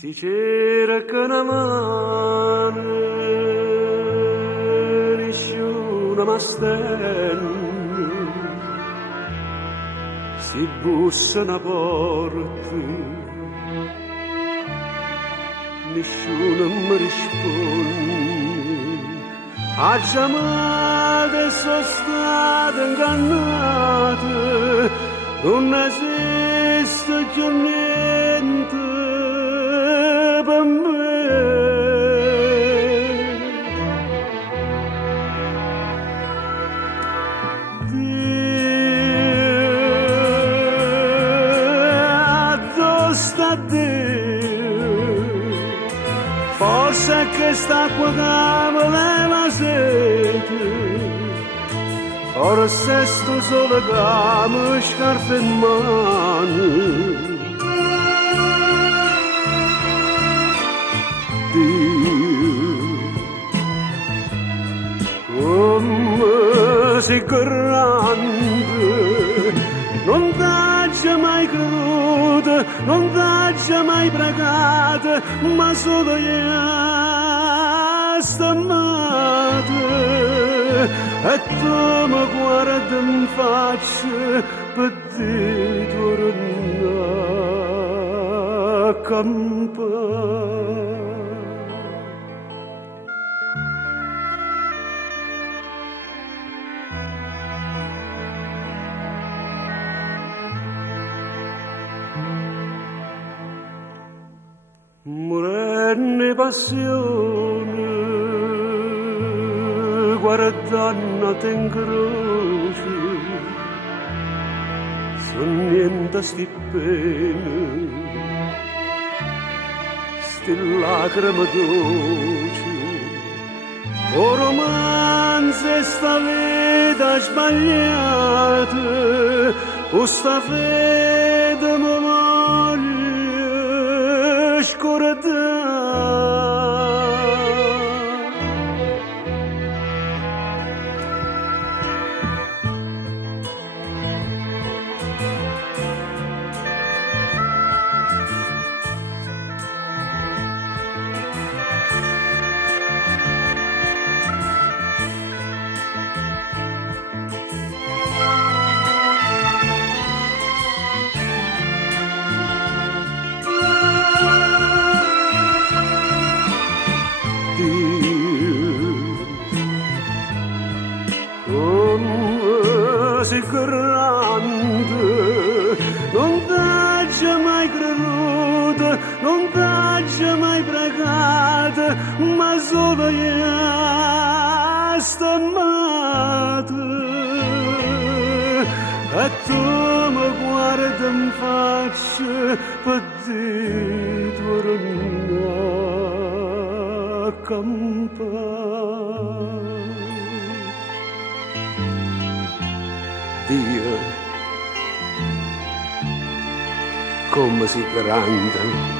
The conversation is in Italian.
Si cerca una mano, nessuno mi stende, si bussa una porta, nessuno mi risponde. A chiamate sono state ingannate, non esiste più niente per me. Dio, dove sta Dio? Forse che sta qua che voleva sete, forse sto solo che mi scarpe in mano. Dio, come sei grande, non t'ha mai creduto, non t'ha mai pregato, ma solo io sto amato. E tu mi guardi in faccia per te tornare a campare. Morenne passione, guardando in croce, sognando sti pene, sti lacrime dolci, o romanze sta vita sbagliata, o sta fede mi voglio scordare. Sei grande, non t'ha mai creduto, non t'ha mai pregato, ma solo io sto amato. E tu mi guardi in faccia per te tornare a campare. Dio, come sei grande.